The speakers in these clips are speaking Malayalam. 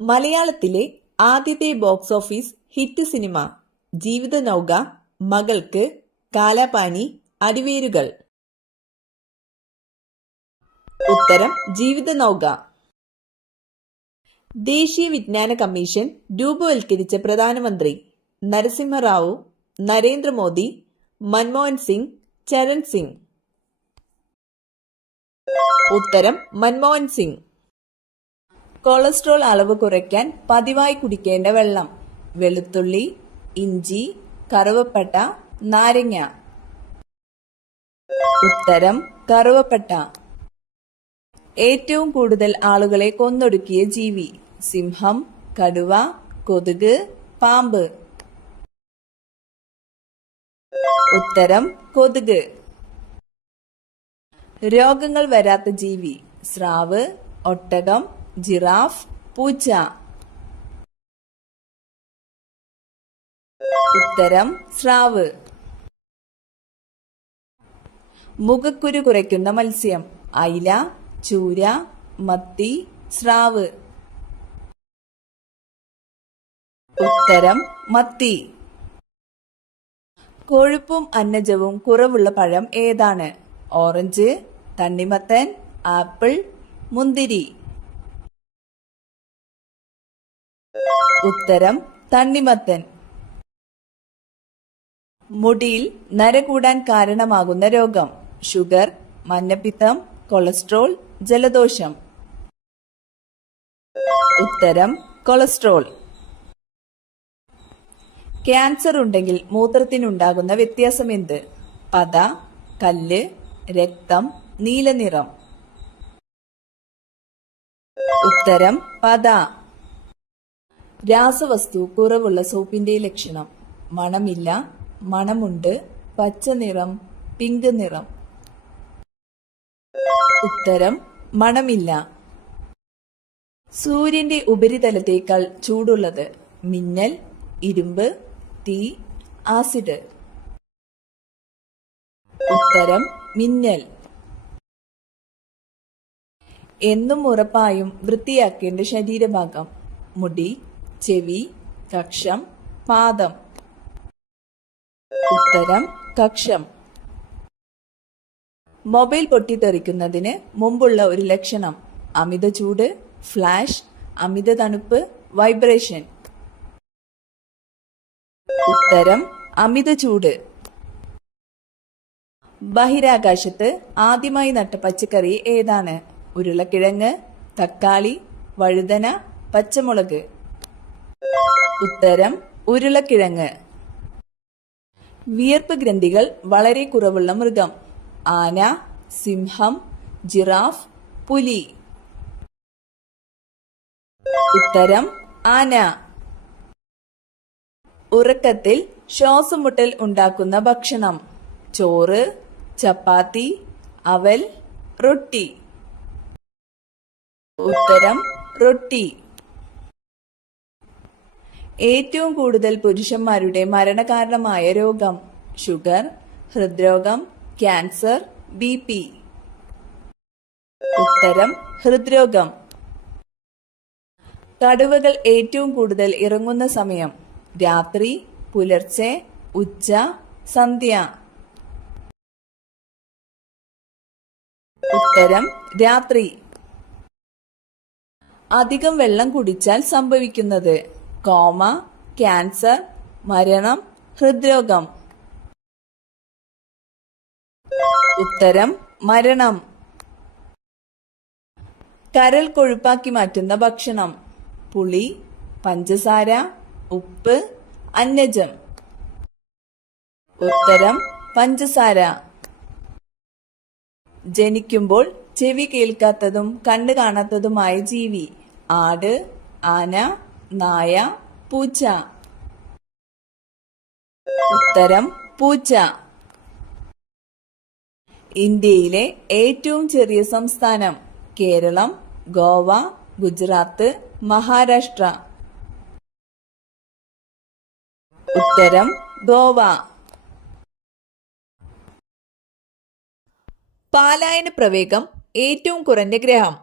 മലയാളത്തിലെ ആദ്യത്തെ ബോക്സ് ഓഫീസ് ഹിറ്റ് സിനിമ ജീവിതനൗക, മകൾക്ക്, കാലാപാനി, അടിവേരുകൾ. ഉത്തരം ജീവിതനൗക. ദേശീയ വിജ്ഞാന കമ്മീഷൻ രൂപവൽക്കരിച്ച പ്രധാനമന്ത്രി നരസിംഹറാവു, നരേന്ദ്രമോദി, മൻമോഹൻ സിംഗ്, ചരൺ സിംഗ്. ഉത്തരം മൻമോഹൻ സിംഗ്. കൊളസ്ട്രോൾ അളവ് കുറയ്ക്കാൻ പതിവായി കുടിക്കേണ്ട വെള്ളം: വെളുത്തുള്ളി, ഇഞ്ചി, കറുവപ്പട്ട, നാരങ്ങ. ഉത്തരം കറുവപ്പട്ട. ഏറ്റവും കൂടുതൽ ആളുകളെ കൊന്നൊടുക്കിയ ജീവി: സിംഹം, കടുവ, കൊതുക്, പാമ്പ്. ഉത്തരം കൊതുക്. രോഗങ്ങൾ വരാത്ത ജീവി: സ്രാവ്, ഒട്ടകം, ജിറാഫ്, പൂച്ച. ഉത്തരം സ്രാവ്. മുഖക്കുരു കുറയ്ക്കുന്ന മത്സ്യം: അയില, ചൂര, മത്തി, സ്രാവ്. ഉത്തരം മത്തി. കൊഴുപ്പും അന്നജവും കുറവുള്ള പഴം ഏതാണ്? ഓറഞ്ച്, തണ്ണിമത്തൻ, ആപ്പിൾ, മുന്തിരി. ഉത്തരം തണ്ണിമത്തൻ. മുടിയിൽ നര കൂടാൻ കാരണമാകുന്ന രോഗം: ഷുഗർ, മഞ്ഞപ്പിത്തം, കൊളസ്ട്രോൾ, ജലദോഷം. ഉത്തരം കൊളസ്ട്രോൾ. ക്യാൻസർ ഉണ്ടെങ്കിൽ മൂത്രത്തിനുണ്ടാകുന്ന വ്യത്യാസം എന്ത്? പത, കല്ല്, രക്തം, നീലനിറം. ഉത്തരം പത. രാസവസ്തു കുറവുള്ള സോപ്പിന്റെ ലക്ഷണം: മണമില്ല, മണമുണ്ട്, പച്ച നിറം, പിങ്ക് നിറം. ഉത്തരം മണമില്ല. സൂര്യന്റെ ഉപരിതലത്തേക്കാൾ ചൂടുള്ളത്: മിന്നൽ, ഇരുമ്പ്, തീ, ആസിഡ്. ഉത്തരം മിന്നൽ. എന്നും ഉറപ്പായും വൃത്തിയാക്കേണ്ട ശരീരഭാഗം: മുടി, ചെവി, കക്ഷം, പാദം. ഉത്തരം കക്ഷം. മൊബൈൽ പൊട്ടിത്തെറിക്കുന്നതിന് മുമ്പുള്ള ഒരു ലക്ഷണം: അമിത ചൂട്, ഫ്ലാഷ്, അമിത തണുപ്പ്, വൈബ്രേഷൻ. ഉത്തരം അമിത ചൂട്. ബഹിരാകാശത്ത് ആദ്യമായി നട്ട പച്ചക്കറി ഏതാണ്? ഉരുളക്കിഴങ്ങ്, തക്കാളി, വഴുതന, പച്ചമുളക്. ഉത്തരം ഉരുളക്കിഴങ്ങ്. വിയർപ്പ് ഗ്രന്ഥികൾ വളരെ കുറവുള്ള മൃഗം: ആന, സിംഹം, ജിറാഫ്, പുലി. ഉത്തരം ആന. ഉറക്കത്തിൽ ശ്വാസമുട്ടൽ ഉണ്ടാക്കുന്ന ഭക്ഷണം: ചോറ്, ചപ്പാത്തി, അവൽ, റൊട്ടി. ഉത്തരം റൊട്ടി. ഏറ്റവും കൂടുതൽ പുരുഷന്മാരുടെ മരണകാരണമായ രോഗം: ഷുഗർ, ഹൃദ്രോഗം, ക്യാൻസർ, BP. ഉത്തരം ഹൃദ്രോഗം. കടുവകൾ ഏറ്റവും കൂടുതൽ ഇറങ്ങുന്ന സമയം: രാത്രി, പുലർച്ചെ, ഉച്ച, സന്ധ്യ. ഉത്തരം രാത്രി. അധികം വെള്ളം കുടിച്ചാൽ സംഭവിക്കുന്നത്: കോമ, ക്യാൻസർ, മരണം, ഹൃദ്രോഗം. ഉത്തരം മരണം. കരൾ കൊഴുപ്പാക്കി മാറ്റുന്ന ഭക്ഷണം: പുളി, പഞ്ചസാര, ഉപ്പ്, അന്നജം. ഉത്തരം പഞ്ചസാര. ജനിക്കുമ്പോൾ ചെവി കേൾക്കാത്തതും കണ്ണ് കാണാത്തതുമായ ജീവി: ആട്, ആന, നായ, പൂച്ച. ഉത്തരം പൂച്ച. ഇന്ത്യയിലെ ഏറ്റവും ചെറിയ സംസ്ഥാനം: കേരളം, ഗോവ, ഗുജറാത്ത്, മഹാരാഷ്ട്ര. ഉത്തരം ഗോവ. പാലായന പ്രവേഗം ഏറ്റവും കുറഞ്ഞ ഗ്രഹം: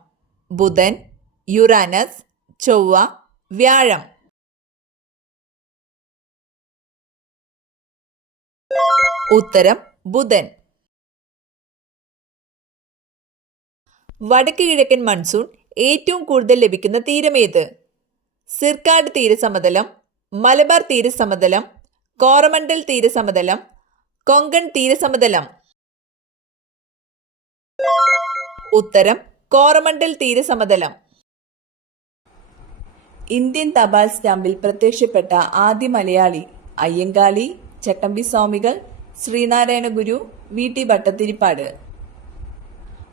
ബുധൻ, യുറാനസ്, ചൊവ്വ, വ്യാഴം. ഉത്തരം ബുധൻ. വടക്ക് കിഴക്കൻ മൺസൂൺ ഏറ്റവും കൂടുതൽ ലഭിക്കുന്ന തീരമേത്? സിർക്കാട് തീരസമതലം, മലബാർ തീരസമതലം, കോറമണ്ടൽ തീരസമതലം, കൊങ്കൺ തീരസമതലം. ഉത്തരം കോറമണ്ടൽ തീരസമതലം. ഇന്ത്യൻ തപാൽ സ്റ്റാമ്പിൽ പ്രത്യക്ഷപ്പെട്ട ആദ്യ മലയാളി അയ്യങ്കാളി, ചട്ടമ്പി സ്വാമികൾ, ശ്രീനാരായണ ഗുരു, വി.ടി. ഭട്ടതിരിപ്പാട്.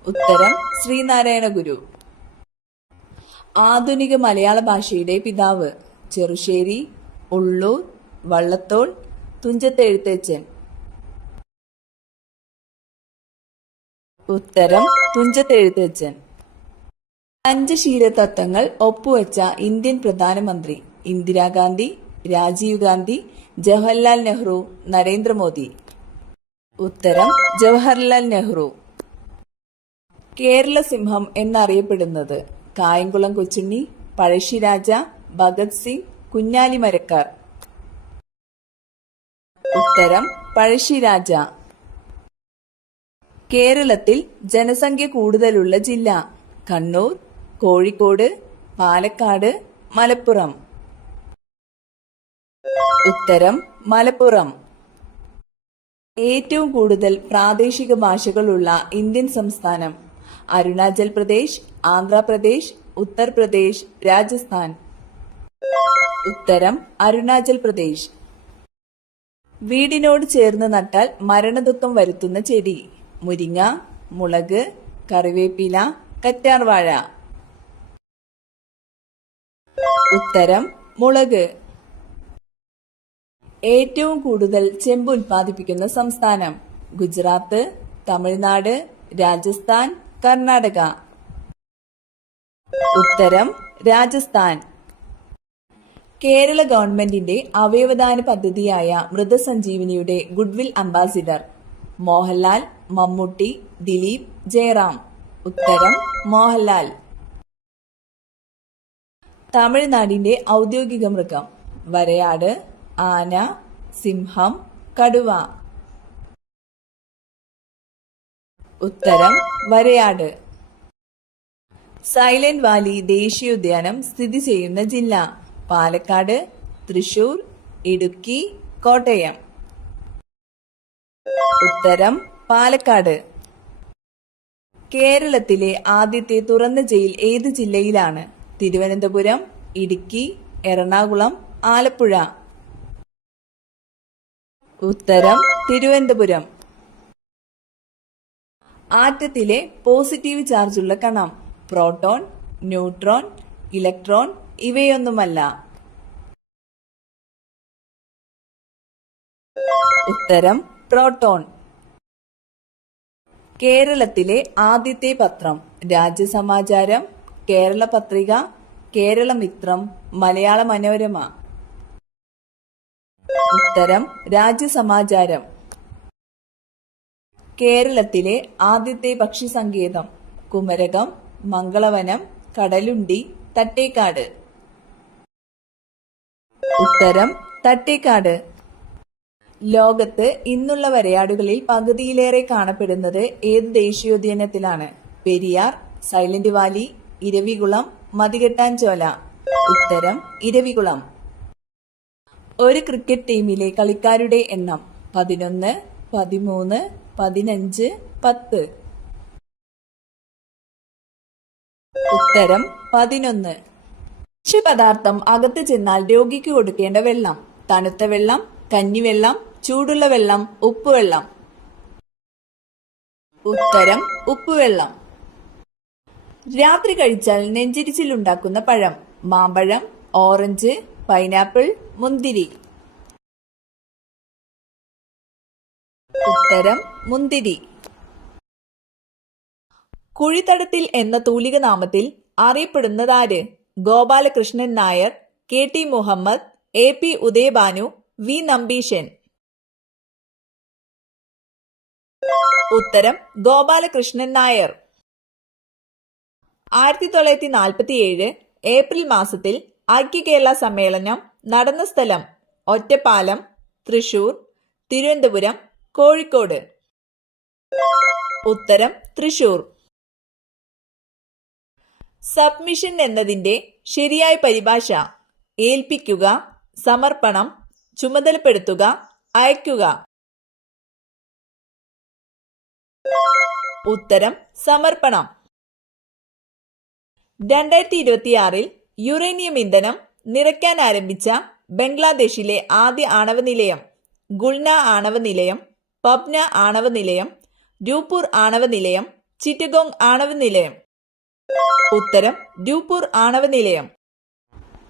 ഉത്തരം ശ്രീനാരായണ ഗുരു. ആധുനിക മലയാള ഭാഷയുടെ പിതാവ് ചെറുശ്ശേരി, ഉള്ളൂർ, വള്ളത്തോൾ, തുഞ്ചത്തെഴുത്തച്ഛൻ. ഉത്തരം തുഞ്ചത്തെഴുത്തച്ഛൻ. പഞ്ചശീല തത്വങ്ങൾ ഒപ്പുവെച്ച ഇന്ത്യൻ പ്രധാനമന്ത്രി ഇന്ദിരാഗാന്ധി, രാജീവ് ഗാന്ധി, ജവഹർലാൽ നെഹ്റു, നരേന്ദ്രമോദി. ഉത്തരം ജവഹർലാൽ നെഹ്റു. കേരള സിംഹം എന്നറിയപ്പെടുന്നത് കായംകുളം കൊച്ചുണ്ണി, പഴശ്ശിരാജ, ഭഗത് സിംഗ്, കുഞ്ഞാലി മരക്കാർ. ഉത്തരം പഴശ്ശിരാജ. കേരളത്തിൽ ജനസംഖ്യ കൂടുതലുള്ള ജില്ല കണ്ണൂർ, കോഴിക്കോട്, പാലക്കാട്, മലപ്പുറം. ഉത്തരം മലപ്പുറം. ഏറ്റവും കൂടുതൽ പ്രാദേശിക ഭാഷകളുള്ള ഇന്ത്യൻ സംസ്ഥാനം അരുണാചൽ പ്രദേശ്, ആന്ധ്രാപ്രദേശ്, ഉത്തർപ്രദേശ്, രാജസ്ഥാൻ. ഉത്തരം അരുണാചൽ പ്രദേശ്. വീടിനോട് ചേർന്ന് നട്ടാൽ മരണദുഃഖം വരുത്തുന്ന ചെടി മുരിങ്ങ, മുളക്, കറിവേപ്പില, കറ്റാർവാഴ. ഉത്തരം മുളക്. ഏറ്റവും കൂടുതൽ ചെമ്പ് ഉൽപ്പാദിപ്പിക്കുന്ന സംസ്ഥാനം ഗുജറാത്ത്, തമിഴ്നാട്, രാജസ്ഥാൻ, കർണാടക. ഉത്തരം രാജസ്ഥാൻ. കേരള ഗവൺമെന്റിന്റെ അവയവദാന പദ്ധതിയായ മൃതസഞ്ജീവനിയുടെ ഗുഡ്വിൽ അംബാസിഡർ മോഹൻലാൽ, മമ്മൂട്ടി, ദിലീപ്, ജയറാം. ഉത്തരം മോഹൻലാൽ. തമിഴ്നാടിന്റെ ഔദ്യോഗിക മൃഗം വരയാട്, ആന, സിംഹം, കടുവ. ഉത്തരം വരയാട്. സൈലന്റ് വാലി ദേശീയോദ്യാനം സ്ഥിതി ചെയ്യുന്ന ജില്ല പാലക്കാട്, തൃശൂർ, ഇടുക്കി, കോട്ടയം. ഉത്തരം പാലക്കാട്. കേരളത്തിലെ ആദ്യത്തെ തുറന്ന ജയിൽ ഏത് ജില്ലയിലാണ്? തിരുവനന്തപുരം, ഇടുക്കി, എറണാകുളം, ആലപ്പുഴ. ഉത്തരം തിരുവനന്തപുരം. ആറ്റത്തിലെ പോസിറ്റീവ് ചാർജുള്ള കണം പ്രോട്ടോൺ, ന്യൂട്രോൺ, ഇലക്ട്രോൺ ഇവയൊന്നുമല്ല. ഉത്തരം പ്രോട്ടോൺ. കേരളത്തിലെ ആദ്യത്തെ പത്രം രാജ്യസമാചാരം, കേരള പത്രിക, കേരളമിത്രം, മലയാള മനോരമ. ഉത്തരം രാജ്യസമാചാരം. കേരളത്തിലെ ആദ്യത്തെ പക്ഷി സങ്കേതം കുമരകം, മംഗളവനം, കടലുണ്ടി, തട്ടേക്കാട്. ഉത്തരം തട്ടേക്കാട്. ലോകത്ത് ഇന്നുള്ള വരയാടുകളിൽ പകുതിയിലേറെ കാണപ്പെടുന്നത് ഏത് ദേശീയോദ്യാനത്തിലാണ്? Periyar, Silent Valley, Eravikulam, Mathikettanchola. ഉത്തരം ഇരവികുളം. ഒരു ക്രിക്കറ്റ് ടീമിലെ കളിക്കാരുടെ എണ്ണം 11, 13, 15, 10. ഉത്തരം 11. ഭക്ഷ്യപദാർത്ഥം അകത്ത് ചെന്നാൽ രോഗിക്ക് കൊടുക്കേണ്ട വെള്ളം തണുത്ത വെള്ളം, കഞ്ഞിവെള്ളം, ചൂടുള്ള വെള്ളം, ഉപ്പുവെള്ളം. ഉത്തരം ഉപ്പുവെള്ളം. രാത്രി കഴിച്ചാൽ നെഞ്ചിരിച്ചിലുണ്ടാക്കുന്ന പഴം മാമ്പഴം, ഓറഞ്ച്, പൈനാപ്പിൾ, മുന്തിരി. ഉത്തരം മുന്തിരി. കുഴിത്തടത്തിൽ എന്ന തൂലിക നാമത്തിൽ അറിയപ്പെടുന്നതാര്? Gopalakrishnan Nair, K T. Muhammad, A P. Udayabhanu, V. Nambeesan. ഉത്തരം ഗോപാലകൃഷ്ണൻ നായർ. 1947 ഏപ്രിൽ മാസത്തിൽ ഐക്യ കേരള സമ്മേളനം നടന്ന സ്ഥലം ഒറ്റപ്പാലം, തൃശൂർ, തിരുവനന്തപുരം, കോഴിക്കോട്. ഉത്തരം തൃശൂർ. സബ്മിഷൻ എന്നതിന്റെ ശരിയായ പരിഭാഷ: ഏൽപ്പിക്കുക, സമർപ്പണം, ചുമതലപ്പെടുത്തുക, അയക്കുക. ഉത്തരം സമർപ്പണം. 2026 യുറേനിയം ഇന്ധനം നിറയ്ക്കാൻ ആരംഭിച്ച ബംഗ്ലാദേശിലെ ആദ്യ ആണവ നിലയം: ഗുൾന ആണവ നിലയം, പബ്ന ആണവ നിലയം, രൂപൂർ ആണവ നിലയം, ചിറ്റഗോങ് ആണവ നിലയം. ഉത്തരം രൂപൂർ ആണവ നിലയം.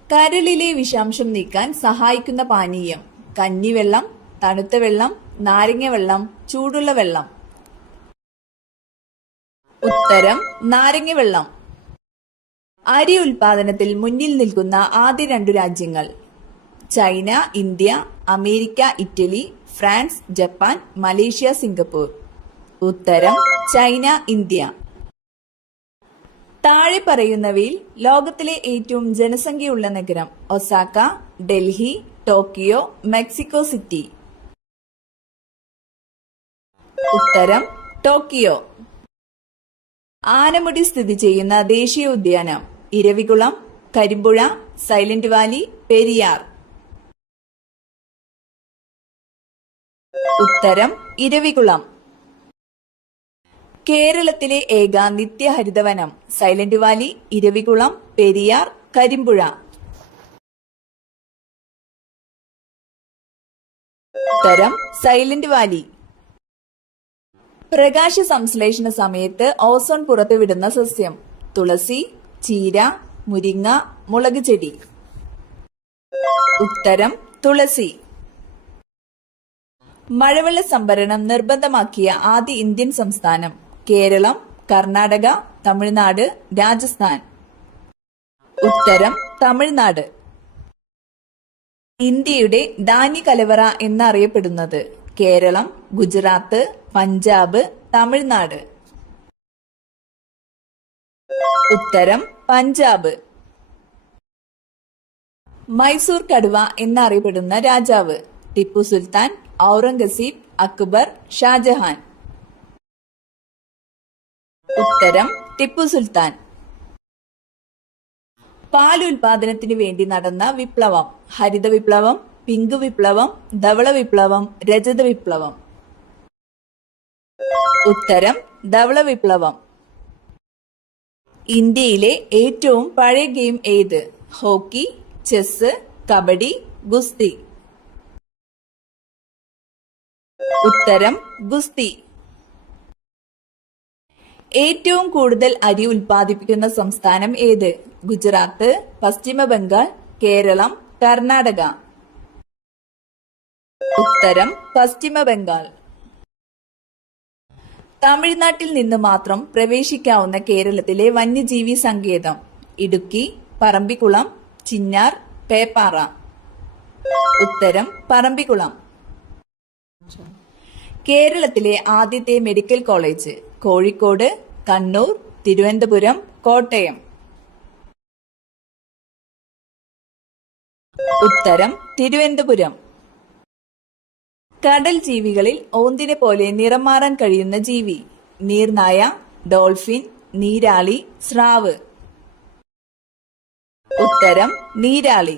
കരളിലെ വിഷാംശം നീക്കാൻ സഹായിക്കുന്ന പാനീയം: കഞ്ഞിവെള്ളം, തണുത്ത വെള്ളം, നാരങ്ങ വെള്ളം, ചൂടുള്ള വെള്ളം. ഉത്തരം നാരങ്ങ വെള്ളം. അരി ഉൽപാദനത്തിൽ മുന്നിൽ നിൽക്കുന്ന ആദ്യ 2 രാജ്യങ്ങൾ: China, India, America, Italy, France, Japan, Malaysia, Singapore. ഉത്തരം ചൈന, ഇന്ത്യ. താഴെ പറയുന്നവയിൽ ലോകത്തിലെ ഏറ്റവും ജനസംഖ്യയുള്ള നഗരം: Osaka, Delhi, Tokyo, Mexico city. ഉത്തരം ടോക്കിയോ. ആനമുടി സ്ഥിതി ചെയ്യുന്ന ദേശീയ ഉദ്യാനം: ഇരവികുളം, കരിമ്പുഴ, സൈലന്റ് വാലി, പെരിയാർ. ഉത്തരം ഇരവികുളം. കേരളത്തിലെ ഏക നിത്യഹരിതവനം: സൈലന്റ് വാലി, ഇരവികുളം, പെരിയാർ, കരിമ്പുഴ. ഉത്തരം സൈലന്റ് വാലി. പ്രകാശ സംശ്ലേഷണ സമയത്ത് ഓസോൺ പുറത്തുവിടുന്ന സസ്യം: തുളസി, ചീര, മുരിങ്ങ, മുളക് ചെടി. ഉത്തരം തുളസി. മഴവെള്ള സംഭരണം നിർബന്ധമാക്കിയ ആദ്യ ഇന്ത്യൻ സംസ്ഥാനം: കേരളം, കർണാടക, തമിഴ്നാട്, രാജസ്ഥാൻ. ഉത്തരം തമിഴ്നാട്. ഇന്ത്യയുടെ ധാന്യ കലവറ എന്നറിയപ്പെടുന്നത്: കേരളം, ഗുജറാത്ത്, പഞ്ചാബ്, തമിഴ്നാട്. ഉത്തരം പഞ്ചാബ്. മൈസൂർ കടുവ എന്നറിയപ്പെടുന്ന രാജാവ്: ടിപ്പു സുൽത്താൻ, ഔറംഗസീബ്, അക്ബർ, ഷാജഹാൻ. ഉത്തരം ടിപ്പു സുൽത്താൻ. പാൽ ഉൽപാദനത്തിന് വേണ്ടി നടന്ന വിപ്ലവം: ഹരിത വിപ്ലവം, പിങ്ക് വിപ്ലവം, ധവള വിപ്ലവം, രജത വിപ്ലവം. ഉത്തരം ധവള വിപ്ലവം. ഇന്ത്യയിലെ ഏറ്റവും പഴയ ഗെയിം ഏത്? ഹോക്കി, ചെസ്, കബഡി, ഗുസ്തി. ഉത്തരം ഗുസ്തി. ഏറ്റവും കൂടുതൽ അരി ഉൽപ്പാദിപ്പിക്കുന്ന സംസ്ഥാനം ഏത്? ഗുജറാത്ത്, പശ്ചിമ ബംഗാൾ, കേരളം, കർണാടക. ഉത്തരം പശ്ചിമ ബംഗാൾ. തമിഴ്നാട്ടിൽ നിന്ന് മാത്രം പ്രവേശിക്കാവുന്ന കേരളത്തിലെ വന്യജീവി സങ്കേതം: ഇടുക്കി, പറമ്പിക്കുളം, ചിന്നാർ, പേപ്പാറ. ഉത്തരം പറമ്പിക്കുളം. കേരളത്തിലെ ആദ്യത്തെ മെഡിക്കൽ കോളേജ്: കോഴിക്കോട്, കണ്ണൂർ, തിരുവനന്തപുരം, കോട്ടയം. ഉത്തരം തിരുവനന്തപുരം. കടൽ ജീവികളിൽ ഓന്തിനെ പോലെ നിറം മാറാൻ കഴിയുന്ന ജീവി: നീർനായ, ഡോൾഫിൻ, നീരാളി, സ്രാവ്. ഉത്തരം നീരാളി.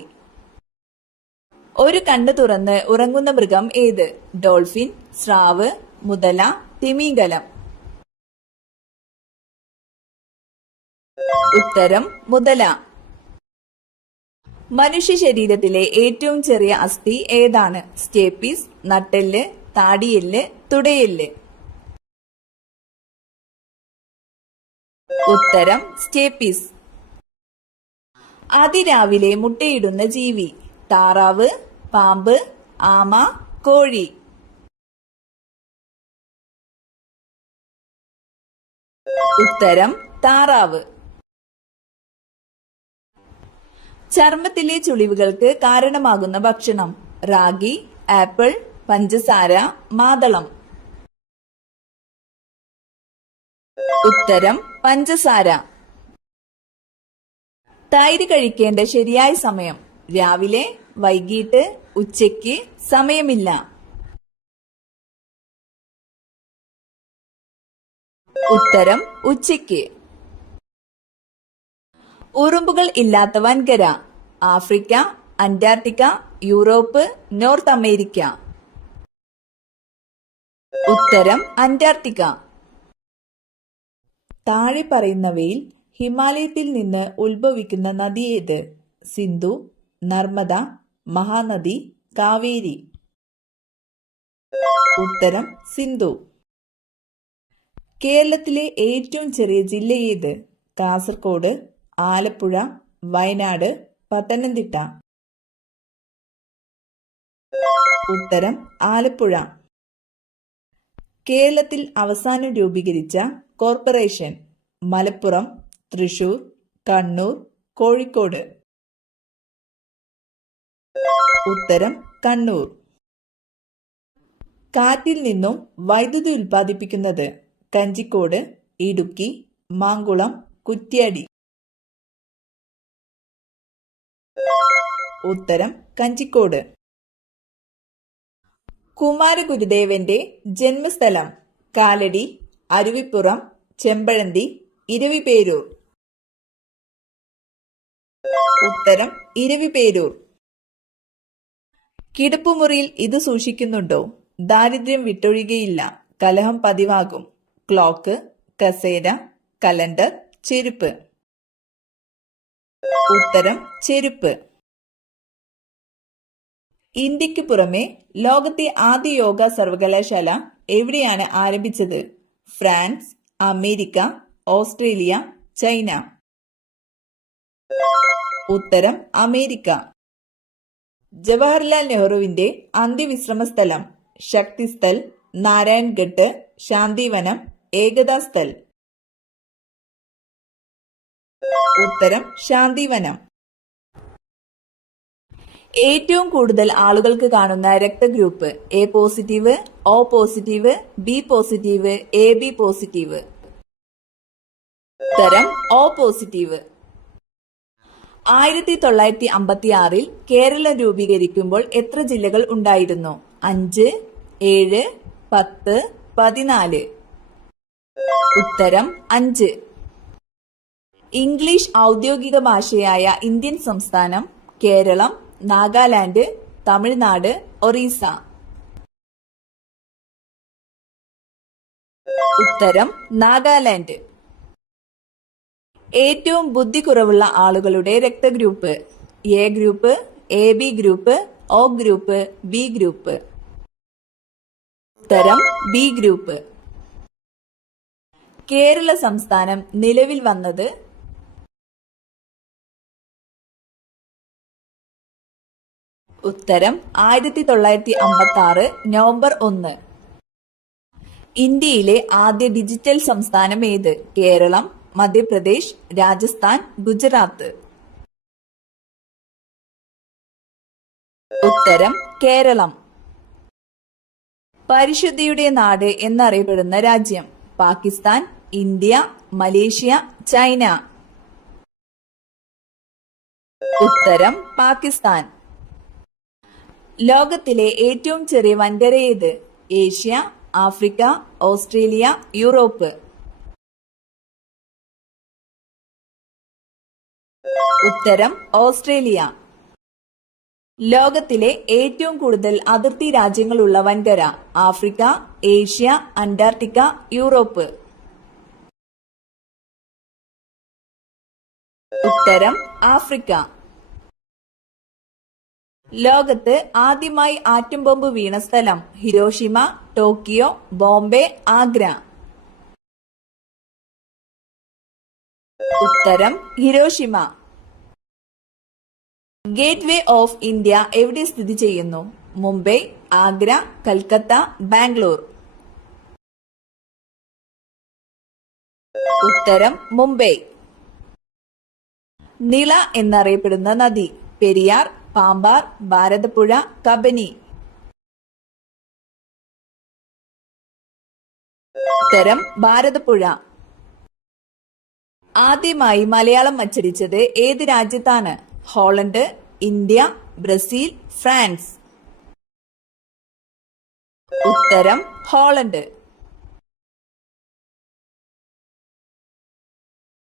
ഒരു കണ്ണ് തുറന്ന് ഉറങ്ങുന്ന മൃഗം ഏത്? ഡോൾഫിൻ, സ്രാവ്, മുതല, തിമിംഗലം. ഉത്തരം മുതല. മനുഷ്യ ശരീരത്തിലെ ഏറ്റവും ചെറിയ അസ്ഥി ഏതാണ്? സ്റ്റേപ്പീസ്, നട്ടെല്ല്, താടിയെല്ല്, തുടയെല്ല്. ഉത്തരം സ്റ്റേപ്പീസ്. അതിരാവിലെ മുട്ടയിടുന്ന ജീവി: താറാവ്, പാമ്പ്, ആമ, കോഴി. ഉത്തരം താറാവ്. ചർമ്മത്തിലെ ചുളിവുകൾക്ക് കാരണമാകുന്ന ഭക്ഷണം: റാഗി, ആപ്പിൾ, പഞ്ചസാര, മാതളം. ഉത്തരം പഞ്ചസാര. തൈര് കഴിക്കേണ്ട ശരിയായ സമയം രാവിലെ, വൈകിട്ട്, ഉച്ചയ്ക്ക്, സമയമില്ല. ഉത്തരം ഉച്ചയ്ക്ക്. ഉറുമ്പുകൾ ഇല്ലാത്ത വൻകര Africa, Antarctica, Europe, North America. ഉത്തരം അന്റാർട്ടിക്ക. താഴെ പറയുന്നവയിൽ ഹിമാലയത്തിൽ നിന്ന് ഉത്ഭവിക്കുന്ന നദി ഏത്? സിന്ധു, നർമ്മദ, മഹാനദി, കാവേരി. ഉത്തരം സിന്ധു. കേരളത്തിലെ ഏറ്റവും ചെറിയ ജില്ല ഏത്? കാസർഗോഡ്, ആലപ്പുഴ, വയനാട്, പത്തനംതിട്ട. ഉത്തരം ആലപ്പുഴ. കേരളത്തിൽ അവസാനം രൂപീകരിച്ച കോർപ്പറേഷൻ? മലപ്പുറം, തൃശൂർ, കണ്ണൂർ, കോഴിക്കോട്. ഉത്തരം കണ്ണൂർ. കാറ്റിൽ നിന്നും വൈദ്യുതി ഉൽപ്പാദിപ്പിക്കുന്നത്? കഞ്ചിക്കോട്, ഇടുക്കി, മാങ്കുളം, കുറ്റ്യാടി. ഉത്തരം കഞ്ചിക്കോട്. കുമാരഗുരുദേവന്റെ ജന്മസ്ഥലം? കാലടി, അരുവിപ്പുറം, ചെമ്പഴന്തി, ഇരവിപേരൂർ. ഉത്തരം ഇരവിപേരൂർ. കിടപ്പുമുറിയിൽ ഇത് സൂക്ഷിക്കുന്നുണ്ടോ? ദാരിദ്ര്യം വിട്ടൊഴികയില്ല, കലഹം പതിവാകും. ക്ലോക്ക്, കസേര, കലണ്ടർ, ചെരുപ്പ്. ഉത്തരം ചെരുപ്പ്. ഇന്ത്യക്ക് പുറമെ ലോകത്തെ ആദ്യ യോഗ സർവകലാശാല എവിടെയാണ് ആരംഭിച്ചത്? France, America, Australia, China. ഉത്തരം അമേരിക്ക. ജവഹർലാൽ നെഹ്റുവിന്റെ അന്ത്യവിശ്രമ സ്ഥലം? ശക്തിസ്ഥൽ, നാരായൺഘട്ട്, ശാന്തിവനം, ഏകതാ സ്ഥൽ. ഉത്തരം ശാന്തിവനം. ഏറ്റവും കൂടുതൽ ആളുകൾക്ക് കാണുന്ന രക്തഗ്രൂപ്പ്? A positive, O positive, B positive, A B positive. ഉത്തരം ഒ പോസിറ്റീവ്. 1956 കേരളം രൂപീകരിക്കുമ്പോൾ എത്ര ജില്ലകൾ ഉണ്ടായിരുന്നു? 5, 7, 10, 14. ഉത്തരം 5. ഇംഗ്ലീഷ് ഔദ്യോഗിക ഭാഷയായ ഇന്ത്യൻ സംസ്ഥാനം? കേരളം, നാഗാലാൻഡ്, തമിഴ്നാട്, ഒറീസ. ഉത്തരം നാഗാലാൻഡ്. ഏറ്റവും ബുദ്ധി കുറവുള്ള ആളുകളുടെ രക്തഗ്രൂപ്പ്? A group, A B group, O group, B group. ഉത്തരം ബി ഗ്രൂപ്പ്. കേരള സംസ്ഥാനം നിലവിൽ വന്നത്? ഉത്തരം 1956 നവംബർ 1. ഇന്ത്യയിലെ ആദ്യ ഡിജിറ്റൽ സംസ്ഥാനം ഏത്? കേരളം, മധ്യപ്രദേശ്, രാജസ്ഥാൻ, ഗുജറാത്ത്. ഉത്തരം കേരളം. പരിശുദ്ധിയുടെ നാട് എന്നറിയപ്പെടുന്ന രാജ്യം? Pakistan, India, Malaysia, China. ഉത്തരം പാകിസ്ഥാൻ. ലോകത്തിലെ ഏറ്റവും ചെറിയ വൻകര ഏത്? Asia, Africa, Australia, Europe. ഉത്തരം ഓസ്ട്രേലിയ. ലോകത്തിലെ ഏറ്റവും കൂടുതൽ അതിർത്തി രാജ്യങ്ങളുള്ള വൻകര? Africa, Asia, Antarctica, Europe. ഉത്തരം ആഫ്രിക്ക. ലോകത്ത് ആദ്യമായി ആറ്റം ബോംബ് വീണ സ്ഥലം? Hiroshima, Tokyo, Bombay, Agra. ഉത്തരം Hiroshima. Gateway of India എവിടെ സ്ഥിതി ചെയ്യുന്നു? മുംബൈ, ആഗ്ര, കൽക്കത്ത, ബാംഗ്ലൂർ. ഉത്തരം മുംബൈ. നിള എന്നറിയപ്പെടുന്ന നദി? പെരിയാർ, പാമ്പാർ, ഭാരതപ്പുഴ, കബനി. ഉത്തരം ഭാരതപ്പുഴ. ആദ്യമായി മലയാളം അച്ചടിച്ചത് ഏത് രാജ്യത്താണ്? Holland, India, Brazil, France. ഉത്തരം ഹോളണ്ട്.